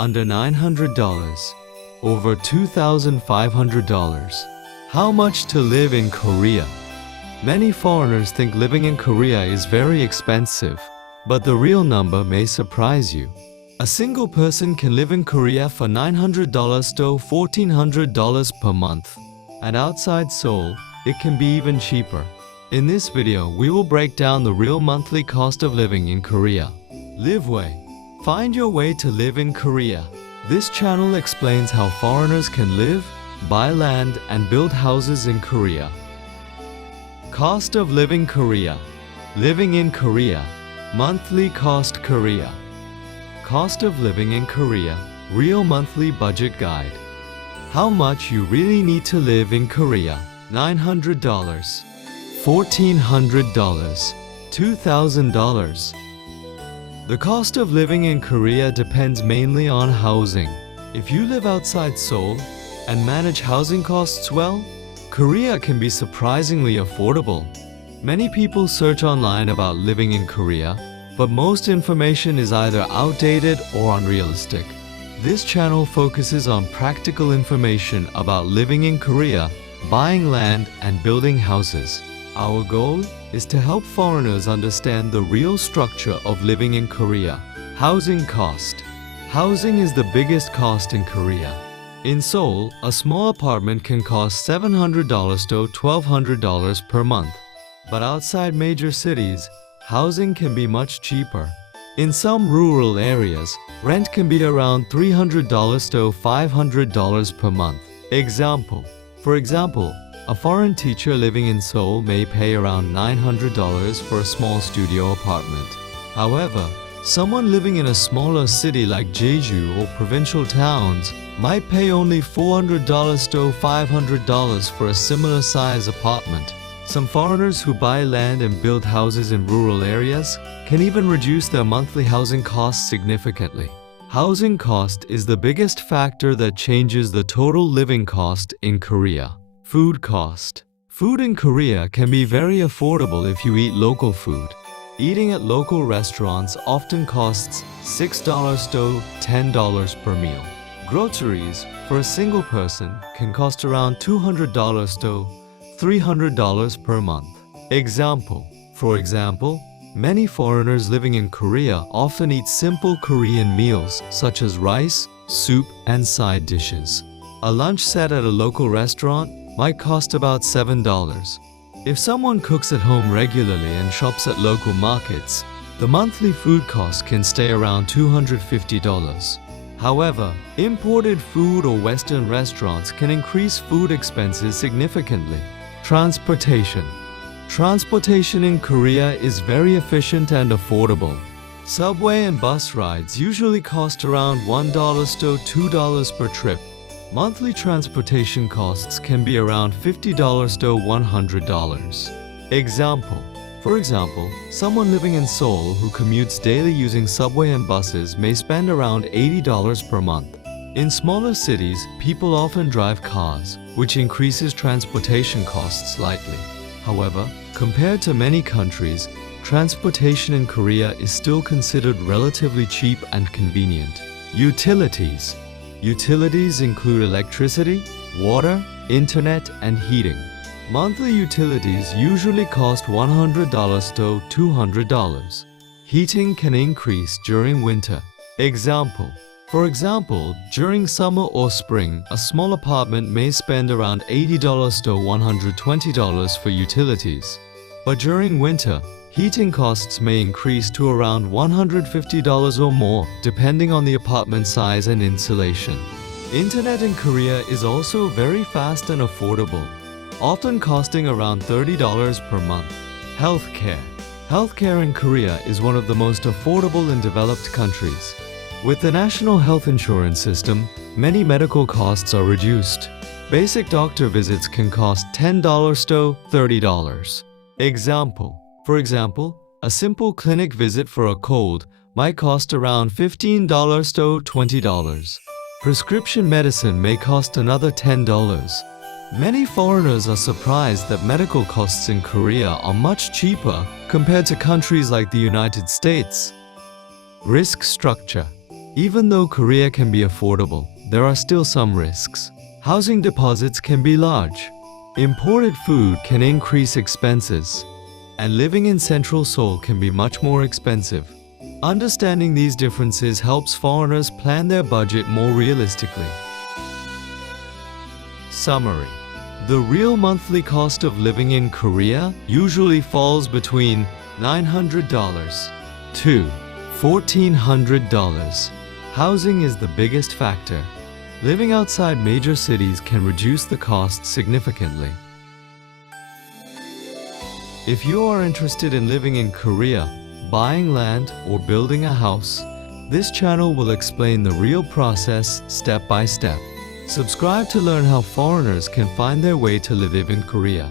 under $900, over $2,500. How much to live in Korea? Many foreigners think living in Korea is very expensive, but the real number may surprise you. A single person can live in Korea for $900 to $1,400 per month. And outside Seoul, it can be even cheaper. In this video, we will break down the real monthly cost of living in Korea. Livway. Find your way to live in Korea. This channel explains how foreigners can live, buy land, and build houses in Korea. Cost of living Korea. Living in Korea. Monthly cost Korea. Cost of living in Korea. Real monthly budget guide. How much you really need to live in Korea. $900, $1,400, $2,000. The cost of living in Korea depends mainly on housing. If you live outside Seoul and manage housing costs well, Korea can be surprisingly affordable. Many people search online about living in Korea, but most information is either outdated or unrealistic. This channel focuses on practical information about living in Korea, buying land, and building houses. Our goal is to help foreigners understand the real structure of living in Korea. Housing cost. Housing is the biggest cost in Korea. In Seoul, a small apartment can cost $700 to $1,200 per month. But outside major cities, housing can be much cheaper. In some rural areas, rent can be around $300 to $500 per month. For example, a foreign teacher living in Seoul may pay around $900 for a small studio apartment. However, someone living in a smaller city like Jeju or provincial towns might pay only $400 to $500 for a similar size apartment. Some foreigners who buy land and build houses in rural areas can even reduce their monthly housing costs significantly. Housing cost is the biggest factor that changes the total living cost in Korea. Food cost. Food in Korea can be very affordable if you eat local food. Eating at local restaurants often costs $6 to $10 per meal. Groceries for a single person can cost around $200 to $300 per month. For example, many foreigners living in Korea often eat simple Korean meals such as rice, soup, and side dishes. A lunch set at a local restaurant might cost about $7. If someone cooks at home regularly and shops at local markets, the monthly food cost can stay around $250. However, imported food or Western restaurants can increase food expenses significantly. Transportation. Transportation in Korea is very efficient and affordable. Subway and bus rides usually cost around $1 to $2 per trip. Monthly transportation costs can be around $50 to $100. For example, someone living in Seoul who commutes daily using subway and buses may spend around $80 per month. In smaller cities, people often drive cars, which increases transportation costs slightly. However, compared to many countries, transportation in Korea is still considered relatively cheap and convenient. Utilities. Utilities include electricity, water, internet, and heating. Monthly utilities usually cost $100 to $200. Heating can increase during winter. For example, during summer or spring, a small apartment may spend around $80 to $120 for utilities. But during winter, heating costs may increase to around $150 or more, depending on the apartment size and insulation. Internet in Korea is also very fast and affordable, often costing around $30 per month. Healthcare. Healthcare in Korea is one of the most affordable in developed countries. With the national health insurance system, many medical costs are reduced. Basic doctor visits can cost $10 to $30. For example, a simple clinic visit for a cold might cost around $15 to $20. Prescription medicine may cost another $10. Many foreigners are surprised that medical costs in Korea are much cheaper compared to countries like the United States. Risk structure. Even though Korea can be affordable, there are still some risks. Housing deposits can be large. Imported food can increase expenses. And living in central Seoul can be much more expensive. Understanding these differences helps foreigners plan their budget more realistically. Summary. The real monthly cost of living in Korea usually falls between $900 to $1,400. Housing is the biggest factor. Living outside major cities can reduce the cost significantly. If you are interested in living in Korea, buying land, or building a house, this channel will explain the real process step by step. Subscribe to learn how foreigners can find their way to live in Korea.